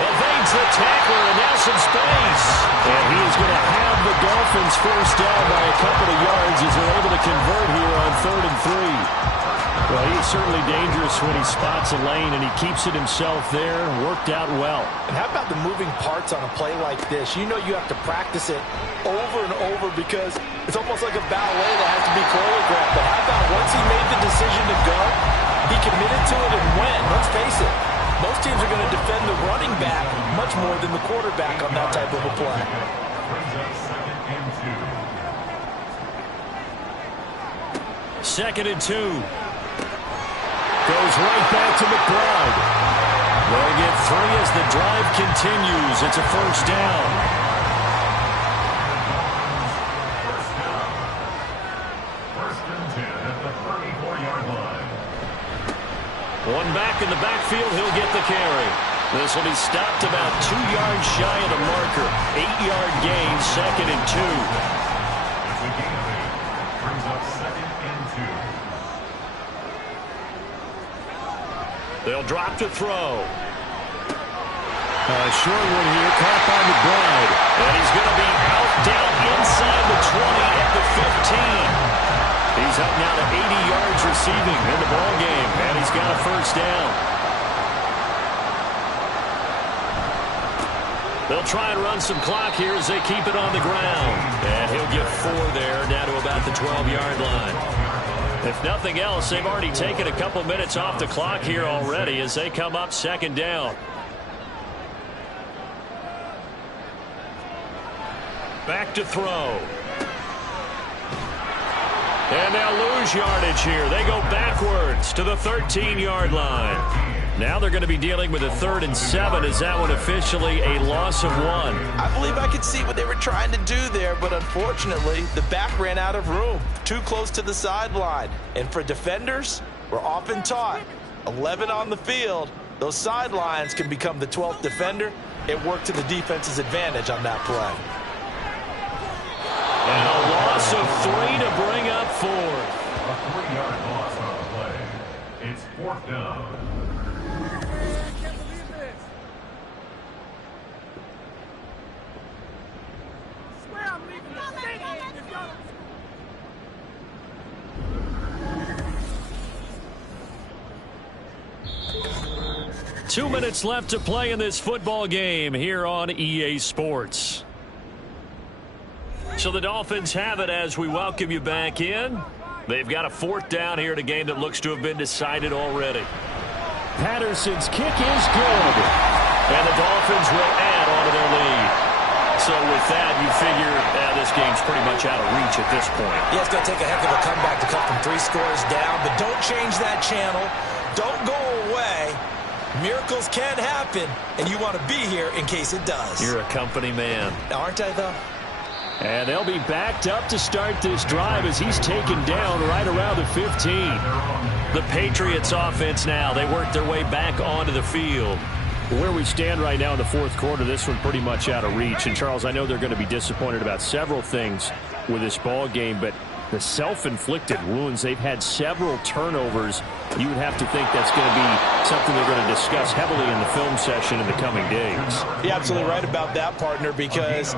Evades the tackler, and now some space. And he is going to have the Dolphins first down by a couple of yards as they're able to convert here on 3rd and 3. Well, he's certainly dangerous when he spots a lane, and he keeps it himself there. Worked out well. And how about the moving parts on a play like this? You know you have to practice it over and over because it's almost like a ballet that has to be choreographed. But how about once he made the decision to go, he committed to it and went. Let's face it, most teams are going to defend the running back much more than the quarterback on that type of a play. Brings up 2nd and 2. 2nd and 2. Goes right back to McBride. They'll get 3 as the drive continues. It's a first down. First and 10 at the 34-yard line. One back in the backfield. He'll get the carry. This will be stopped about 2 yards shy of the marker. 8-yard gain, 2nd and 2. It's a gain of 8. Brings up 2nd and 2. They'll drop to throw. Short one here, caught by McBride. And he's going to be out down inside the 20 at the 15. He's up now to 80 yards receiving in the ball game, and he's got a first down. They'll try and run some clock here as they keep it on the ground. And he'll get 4 there, down to about the 12-yard line. If nothing else, they've already taken a couple minutes off the clock here already as they come up 2nd down. Back to throw. And they'll lose yardage here. They go backwards to the 13-yard line. Now they're going to be dealing with a 3rd and 7. Is that one officially a loss of 1? I believe I could see what they were trying to do there, but unfortunately, the back ran out of room. Too close to the sideline. And for defenders, we're often taught, 11 on the field, those sidelines can become the 12th defender. It worked to the defense's advantage on that play. And a loss of 3 to bring up 4. A 3-yard loss on the play. It's 4th down. Two minutes left to play in this football game here on EA Sports. So the Dolphins have it as we welcome you back in. They've got a 4th down here in a game that looks to have been decided already. Patterson's kick is good. And the Dolphins will add on to their lead. So with that, you figure this game's pretty much out of reach at this point. Yeah, it's going to take a heck of a comeback to cut from 3 scores down. But don't change that channel. Don't go away. Miracles can happen, and you want to be here in case it does. You're a company man. Aren't I, though? And they'll be backed up to start this drive as he's taken down right around the 15. The Patriots offense now. They work their way back onto the field. Where we stand right now in the 4th quarter, this one pretty much out of reach. And, Charles, I know they're going to be disappointed about several things with this ball game, but the self-inflicted wounds, they've had several turnovers. You would have to think that's going to be something they're going to discuss heavily in the film session in the coming days. You're absolutely right about that, partner, because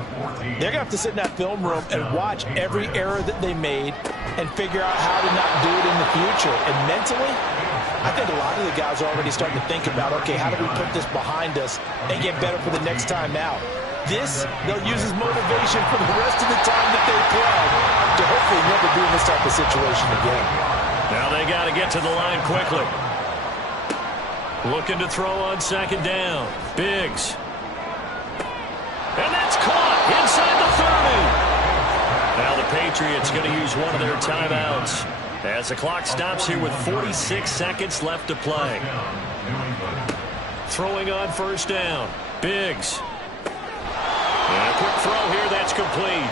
they're going to have to sit in that film room and watch every error that they made and figure out how to not do it in the future. And mentally, I think a lot of the guys are already starting to think about, okay, how do we put this behind us and get better for the next time out? This, they'll use as motivation for the rest of the time that they play to hopefully never be in this type of situation again. Now they got to get to the line quickly. Looking to throw on 2nd down. Biggs. And that's caught inside the 30. Now the Patriots going to use one of their timeouts as the clock stops here with 46 seconds left to play. Throwing on 1st down. Biggs. And a quick throw here, that's complete.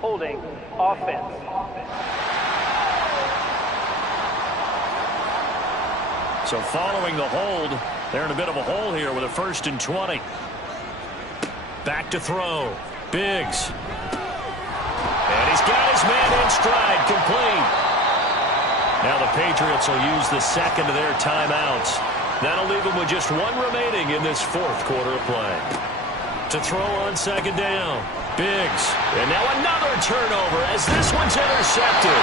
Holding offense. So following the hold, they're in a bit of a hole here with a 1st and 20. Back to throw. Biggs. And he's got his man in stride, complete. Now the Patriots will use the 2nd of their timeouts. That'll leave them with just 1 remaining in this 4th quarter of play. To throw on 2nd down. Biggs. And now another turnover as this one's intercepted.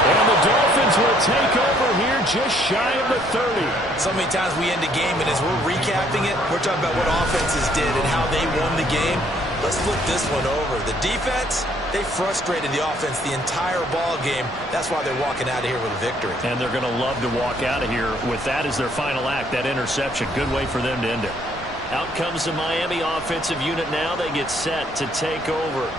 And the Dolphins will take over here just shy of the 30. So many times we end a game, and as we're recapping it, we're talking about what offenses did and how they won the game. Let's flip this one over. The defense, they frustrated the offense the entire ball game. That's why they're walking out of here with a victory. And they're going to love to walk out of here with that as their final act, that interception. Good way for them to end it. Out comes the Miami offensive unit now. They get set to take over.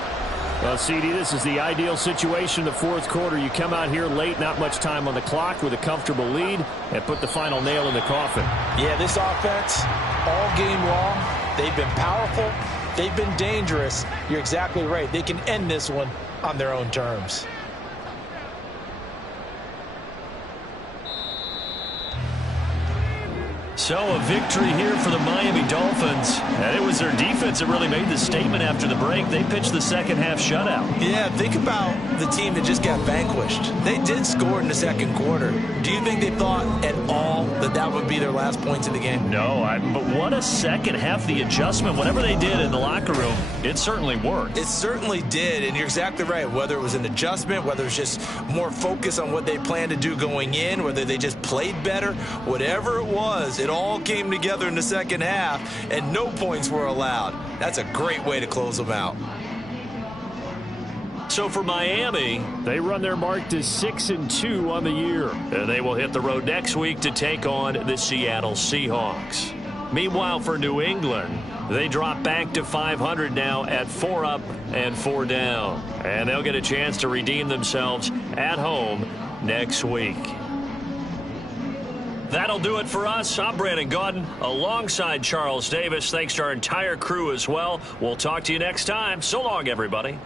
Well, CD, this is the ideal situation in the 4th quarter. You come out here late, not much time on the clock with a comfortable lead, and put the final nail in the coffin. Yeah, this offense, all game long, they've been powerful. They've been dangerous. You're exactly right. They can end this one on their own terms. So a victory here for the Miami Dolphins. And it was their defense that really made the statement after the break. They pitched the 2nd half shutout. Yeah, think about the team that just got vanquished. They did score in the 2nd quarter. Do you think they thought at all that that would be their last points in the game? No, but what a 2nd half. The adjustment, whatever they did in the locker room, it certainly worked. It certainly did, and you're exactly right. Whether it was an adjustment, whether it's just more focus on what they planned to do going in, whether they just played better, whatever it was, it all came together in the 2nd half, and no points were allowed. That's a great way to close them out. So for Miami, they run their mark to 6-2 on the year. And they will hit the road next week to take on the Seattle Seahawks. Meanwhile, for New England, they drop back to 500 now at 4 up and 4 down. And they'll get a chance to redeem themselves at home next week. That'll do it for us. I'm Brandon Gaudin alongside Charles Davis. Thanks to our entire crew as well. We'll talk to you next time. So long, everybody.